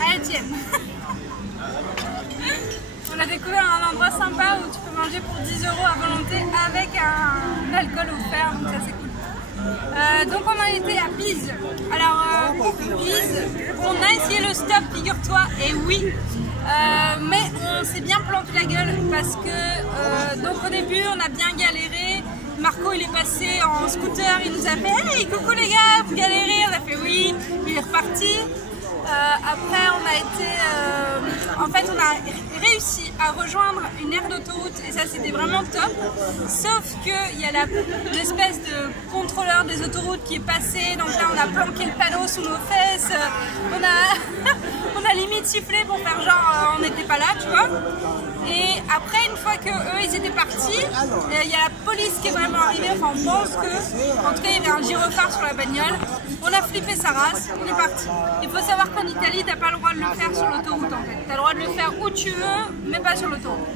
à Étienne. On a découvert un endroit sympa où tu peux manger pour 10 € à volonté avec un alcool offert, donc ça c'est cool. Donc on a été à Pise. Alors Pise, on a essayé le stop, figure-toi, et oui, mais on s'est bien planté la gueule parce que donc au début on a bien galéré. Marco il est passé en scooter, il nous a fait hey coucou les gars, vous galérez, on a fait oui, il est reparti. Après on a été, en fait on a réussi à rejoindre une aire d'autoroute et ça c'était vraiment top, sauf qu'il y a l'espèce de contrôleur des autoroutes qui est passé, donc là on a planqué le panneau sous nos fesses, on a limite sifflé pour faire genre on n'était pas là, tu vois. Et après, une fois que eux ils étaient partis, il y a la police qui est vraiment arrivée. Enfin, on pense que, en tout cas, il y avait un gyrophare sur la bagnole. On a flippé sa race, on est parti. Il faut savoir qu'en Italie, t'as pas le droit de le faire sur l'autoroute en fait. T'as le droit de le faire où tu veux, mais pas sur l'autoroute.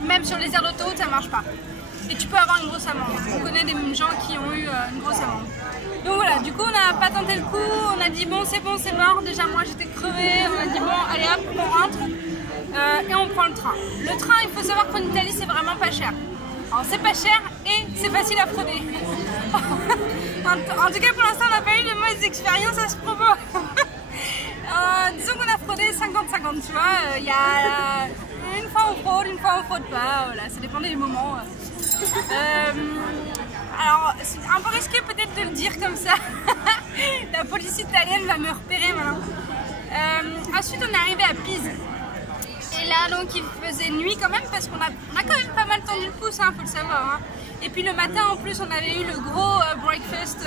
Même sur les aires d'autoroute, ça marche pas. Et tu peux avoir une grosse amende. On connaît des gens qui ont eu une grosse amende. Donc voilà, du coup on n'a pas tenté le coup, on a dit bon c'est mort, déjà moi j'étais crevée, on a dit bon allez hop on rentre et on prend le train. Le train il faut savoir qu'en Italie c'est vraiment pas cher. Alors c'est pas cher et c'est facile à frauder. En tout cas pour l'instant on n'a pas eu de mauvaises expériences à ce propos. Disons qu'on a fraudé 50-50 tu vois, il y a une fois on fraude, une fois on fraude pas, voilà, ça dépend des moments. Alors, c'est un peu risqué peut-être de le dire comme ça. La police italienne va me repérer maintenant. Ensuite, on est arrivé à Pise. Et là, donc, il faisait nuit quand même parce qu'on a quand même pas mal tendu le pouce, hein, faut le savoir. Hein. Et puis le matin, en plus, on avait eu le gros breakfast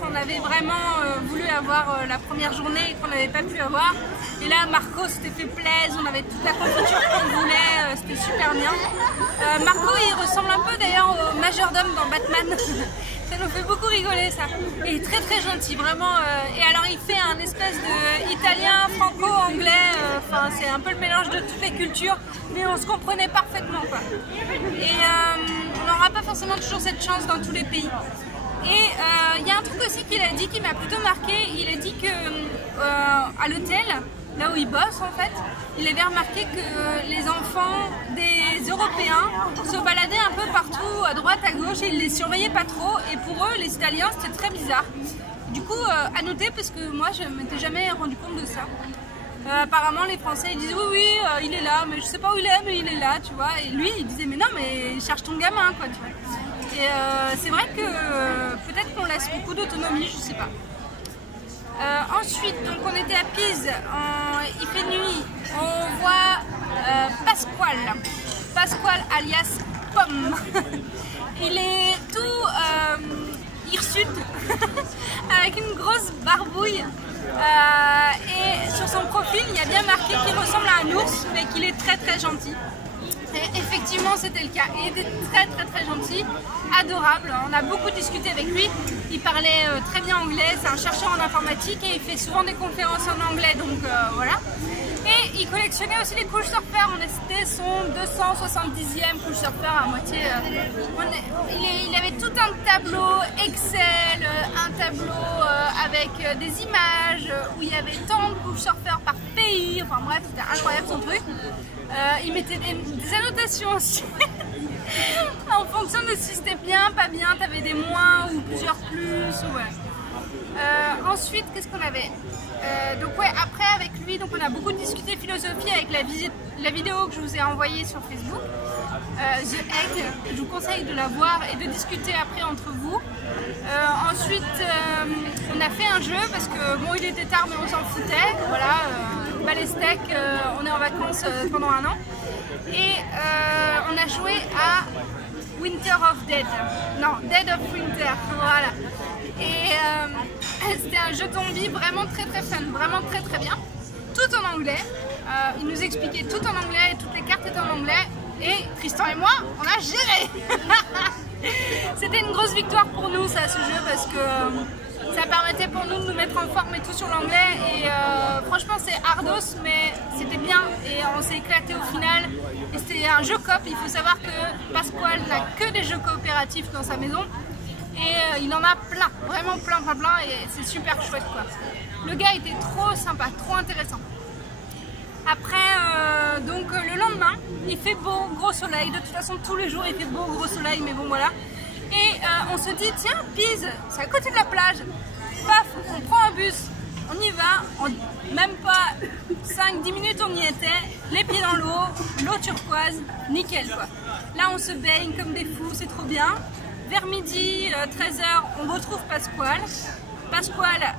qu'on avait vraiment voulu avoir la première journée et qu'on n'avait pas pu avoir. Et là, Marco s'était fait plaisir, on avait toute la confiture qu'on voulait, c'était super bien. Marco, il ressemble un peu d'ailleurs au majordome dans Batman. Ça nous fait beaucoup rigoler ça. Et il est très très gentil, vraiment. Et alors il fait un espèce de italien, franco-anglais. Enfin c'est un peu le mélange de toutes les cultures, mais on se comprenait parfaitement quoi. Et on n'aura pas forcément toujours cette chance dans tous les pays. Et il y a un truc aussi qu'il a dit qui m'a plutôt marqué. Il a dit que à l'hôtel, là où il bosse en fait, il avait remarqué que les enfants des Européens se baladaient un peu partout, à droite, à gauche, et ils les surveillaient pas trop. Et pour eux, les Italiens, c'était très bizarre. Du coup, à noter, parce que moi, je ne m'étais jamais rendu compte de ça. Apparemment, les Français, ils disent oui, il est là, mais je sais pas où il est, mais il est là, tu vois. Et lui, il disait, mais non, mais cherche ton gamin, quoi, tu vois. Et c'est vrai que peut-être qu'on laisse beaucoup d'autonomie, je sais pas. Ensuite, donc on était à Pise, il fait nuit, on voit Pasquale alias Pomme. Il est tout hirsute, avec une grosse barbouille, et sur son profil il y a bien marqué qu'il ressemble à un ours, mais qu'il est très très gentil. Et effectivement c'était le cas, il était très très très gentil, adorable, on a beaucoup discuté avec lui, il parlait très bien anglais, c'est un chercheur en informatique et il fait souvent des conférences en anglais, donc voilà. Et il collectionnait aussi les couches surfeurs, on était son 270e couche surfeur à moitié. Il avait tout un tableau Excel, un tableau avec des images où il y avait tant de couches surfeurs par pays, enfin bref c'était incroyable son truc. Il mettait des annotations aussi en fonction de si c'était bien, pas bien, t'avais des moins ou plusieurs plus ou ouais. Ensuite qu'est-ce qu'on avait, donc ouais, après avec lui donc on a beaucoup discuté philosophie avec la vidéo que je vous ai envoyée sur Facebook, The Egg, je vous conseille de la voir et de discuter après entre vous. Ensuite on a fait un jeu parce que bon il était tard mais on s'en foutait, voilà, Balestec, on est en vacances pendant un an et on a joué à Winter of Dead, non Dead of Winter, voilà. Et c'était un jeu zombie vraiment très très fun, vraiment très très bien, tout en anglais. Il nous expliquait tout en anglais, toutes les cartes étaient en anglais et Tristan et moi on a géré. C'était une grosse victoire pour nous ça, ce jeu, parce que ça permettait pour nous de nous mettre en forme et tout sur l'anglais et franchement c'est ardos mais c'était bien et on s'est éclaté au final et c'était un jeu coop. Il faut savoir que Pasquale n'a que des jeux coopératifs dans sa maison et il en a plein, vraiment plein et c'est super chouette quoi. Le gars était trop sympa, trop intéressant. Après, donc le lendemain, il fait beau, gros soleil. De toute façon, tous les jours, il fait beau, gros soleil, mais bon, voilà. Et on se dit, tiens, Pise, c'est à côté de la plage. Paf, on prend un bus, on y va, même pas 5-10 minutes, on y était, les pieds dans l'eau turquoise, nickel quoi. Là, on se baigne comme des fous, c'est trop bien. Vers midi, 13h, on retrouve Pasquale. Pasquale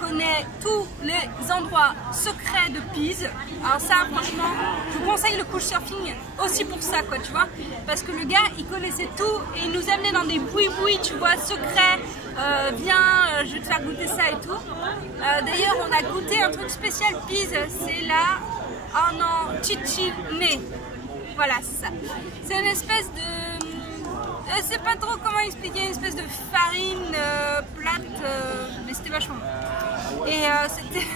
connaît tous les endroits secrets de Pise. Alors ça, franchement, je vous conseille le couchsurfing aussi pour ça, quoi, tu vois. Parce que le gars, il connaissait tout et il nous amenait dans des boui-boui, tu vois, secrets. Viens, je vais te faire goûter ça et tout. D'ailleurs, on a goûté un truc spécial Pise, c'est la... Oh non, cicciné. Voilà, c'est ça. C'est une espèce de... Je sais pas trop comment expliquer, une espèce de farine plate, mais c'était vachement bon. Et c'était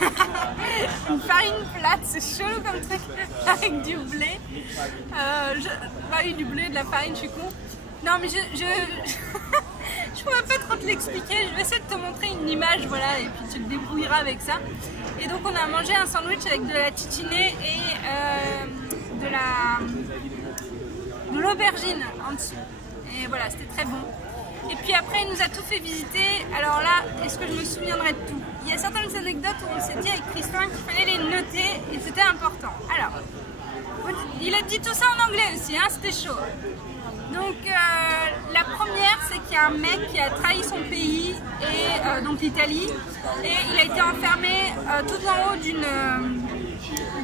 une farine plate, c'est chelou comme truc, avec du blé. Bah oui, du blé, de la farine, je suis con. Non mais je pourrais pas trop te l'expliquer, je vais essayer de te montrer une image, voilà, et puis tu te débrouilleras avec ça. Et donc on a mangé un sandwich avec de la cicciné et de l'aubergine en dessous. Et voilà, c'était très bon. Et puis après, il nous a tout fait visiter. Alors là, est-ce que je me souviendrai de tout? Il y a certaines anecdotes où on s'est dit avec Tristan qu'il fallait les noter et c'était important. Alors, il a dit tout ça en anglais aussi, hein, c'était chaud. Donc la première, c'est qu'il y a un mec qui a trahi son pays, et donc l'Italie, et il a été enfermé tout en haut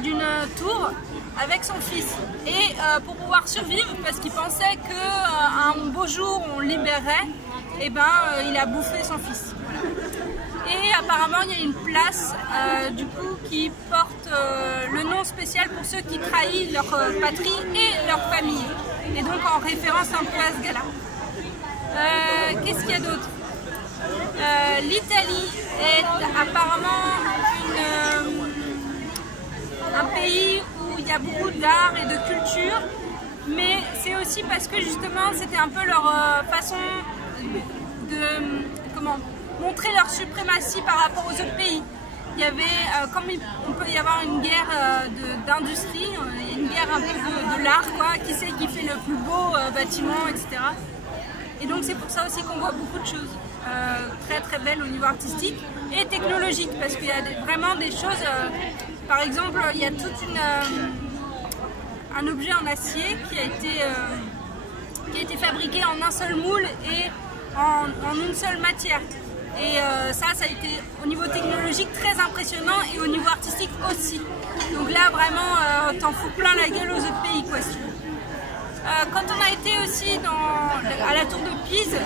d'une tour avec son fils. Et pour pouvoir survivre, parce qu'il pensait qu'un beau jour on le libérerait, et ben il a bouffé son fils. Voilà. Et apparemment il y a une place du coup qui porte le nom spécial pour ceux qui trahissent leur patrie et leur famille. Et donc en référence un peu à ce gars-là. Qu'est-ce qu'il y a d'autre? L'Italie est apparemment un pays où il y a beaucoup d'art et de culture, mais c'est aussi parce que justement c'était un peu leur façon de montrer leur suprématie par rapport aux autres pays. Il y avait, comme on peut y avoir une guerre d'industrie, une guerre un peu de l'art, quoi, qui c'est qui fait le plus beau bâtiment, etc. Et donc c'est pour ça aussi qu'on voit beaucoup de choses très très belles au niveau artistique et technologique, parce qu'il y a vraiment des choses, par exemple il y a tout un objet en acier qui a été fabriqué en un seul moule et en une seule matière. Et ça a été au niveau technologique très impressionnant et au niveau artistique aussi. Donc là vraiment t'en fous plein la gueule aux autres pays, quoi, si tu veux. Quand on a été aussi à la tour de Pise,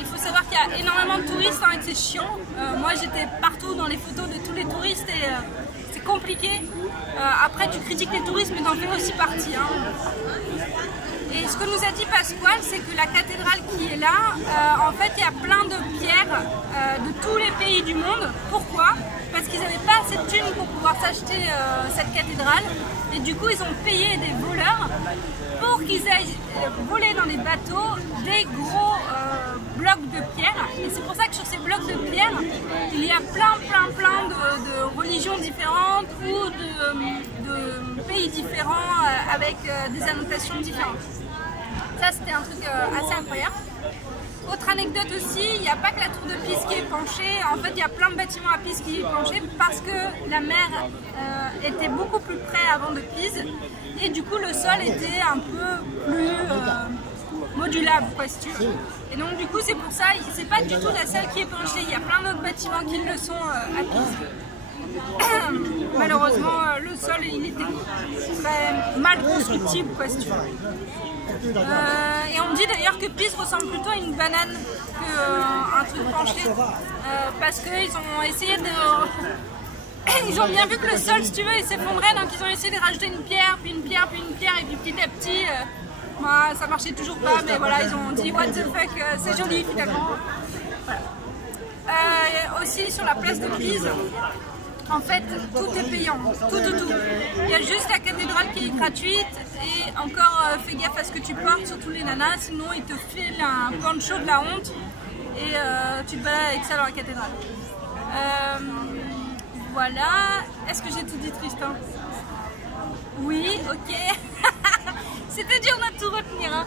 il faut savoir qu'il y a énormément de touristes, hein, et c'est chiant. Moi j'étais partout dans les photos de tous les touristes et c'est compliqué. Après tu critiques les touristes mais t'en fais aussi partie, hein. Et ce que nous a dit Pasquale, c'est que la cathédrale qui est là, en fait il y a plein de pierres de tous les pays du monde. Pourquoi? Parce qu'ils n'avaient pas assez de thunes pour pouvoir s'acheter cette cathédrale. Et du coup ils ont payé des voleurs pour qu'ils aillent voler dans des bateaux des gros blocs de pierre. Et c'est pour ça que sur ces blocs de pierre, il y a plein de religions différentes ou de pays différents avec des annotations différentes. Ça c'était un truc assez incroyable. Autre anecdote aussi, il n'y a pas que la tour de Pise qui est penchée, en fait il y a plein de bâtiments à Pise qui sont penchés parce que la mer était beaucoup plus près avant de Pise et du coup le sol était un peu plus modulable, quoi, si tu veux. Et donc du coup c'est pour ça, c'est pas du tout la seule qui est penchée, il y a plein d'autres bâtiments qui le sont à Pise. Malheureusement le sol il était très mal constructible, quoi, si tu veux. Et on me dit d'ailleurs que Pise ressemble plutôt à une banane qu'un truc penché, parce qu'ils ont essayé de... Ils ont bien vu que le sol, si tu veux, il s'effondrait, donc ils ont essayé de rajouter une pierre, puis une pierre, puis une pierre, et puis petit à petit, ça marchait toujours pas, mais voilà, ils ont dit what the fuck, c'est joli finalement. Voilà. Aussi sur la place de Pise, en fait, tout est payant, tout. Il y a juste la cathédrale qui est gratuite et encore fais gaffe à ce que tu portes, surtout les nanas, sinon ils te filent un poncho de la honte et tu te balades avec ça dans la cathédrale. Voilà, est-ce que j'ai tout dit, Tristan? Oui, ok. C'était dur de tout retenir. Hein.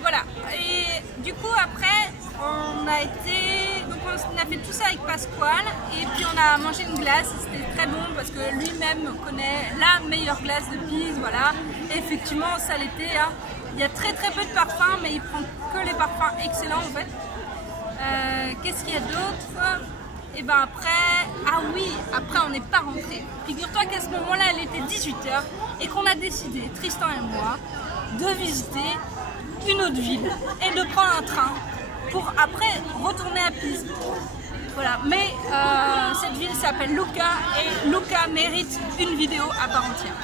Voilà. Et du coup, après, on a fait tout ça avec Pasquale. Et puis, on a mangé une glace. C'était très bon parce que lui-même connaît la meilleure glace de Pise. Voilà. Et effectivement, ça l'était. Hein. Il y a très peu de parfums, mais il prend que les parfums excellents en fait. Qu'est-ce qu'il y a d'autre? Et ben après, ah oui, après on n'est pas rentré. Figure-toi qu'à ce moment-là, elle était 18h et qu'on a décidé, Tristan et moi, de visiter une autre ville et de prendre un train pour après retourner à Pise. Voilà, mais cette ville s'appelle Lucca et Lucca mérite une vidéo à part entière.